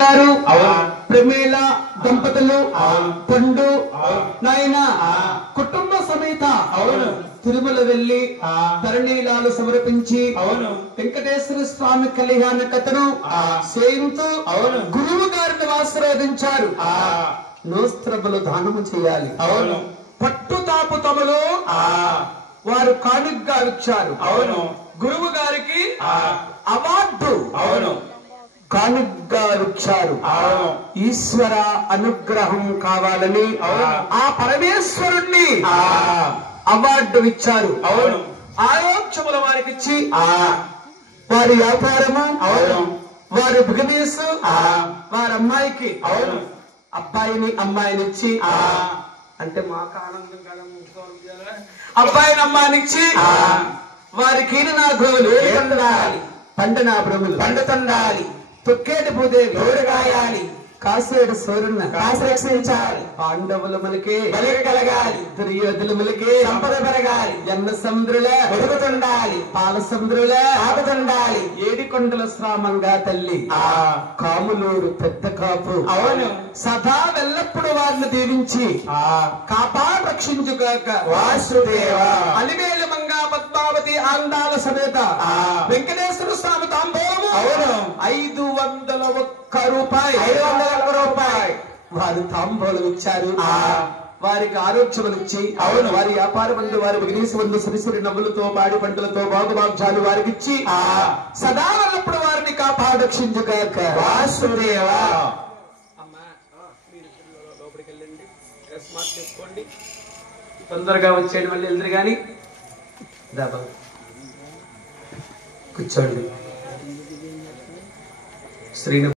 ప్రమేళ దంపతులు పండు నాయన కుటుంబ సమేత తిరుమల వెళ్లి తరణీలాలు సమర్పించి వెంకటేశ్వర స్వామి కళ్యాణ కథను సేవింతూ గురువు గారిని ఆశీర్వదించారు. నోస్త్రములు దానము చేయాలి. పట్టుతాపు తమలో వారు కానుగ్గా ఇచ్చారు. గురువు గారికి అవార్డు కానుగ్గా ఇచ్చారు. ఈశ్వర అనుగ్రహం కావాలని ఆ పరమేశ్వరుణ్ణి అవార్డు ఇచ్చారు. ఆయోక్షముల వారికి ఇచ్చి వారి వ్యాపారము వారి బిజినెస్ వారి అమ్మాయికి అబ్బాయిని అమ్మాయిని ఇచ్చి అంటే మాకు ఆనందం కదా అబ్బాయిని అమ్మాయిని ఇచ్చి వారికి పండనాభ్రములు పండుతండాలి. తొక్కేటి భూదేవి ఓడిగాయాలి. కాసేడు సూర్యున్న రక్షించాలి. పాండవుల మనకే బలి కలగాలి. దుర్యోధుల మనకే సంపద పెరగాలి. జన్మ సముద్రుల ఎదుగుతుండాలి. పాల సముద్రుల ఆగుతుండాలి. ఏడికొండల శ్రామంగా తల్లి కాములూరు పెద్ద కాపు సదా ఎల్లప్పుడు వారిని దీవించి కాపాడు రక్షించుగాక. వాసుదేవ అలివేలు మంగా పద్మావతి ఆందాల సమేత వెంకటేశ్వర స్వామి తాంబూలము 501 రూపాయి 501 రూపాయి వారు తాంబూలం ఇచ్చారు. వారికి ఆరోగ్యములు ఇచ్చి వారి వ్యాపార బంధు వారి విఘ్నేశ బంధు సిరిసిరి నవ్వులతో పాడి పంటలతో బాగుబాగ్యాలు వారికి ఇచ్చి సదా వల్లప్పుడు వారిని కాపాడు రక్షించుగాక. వాసుదేవ చేసుకోండి. తొందరగా వచ్చేయండి. మళ్ళీ వెళ్తారు కానీ కూర్చోండి. శ్రీను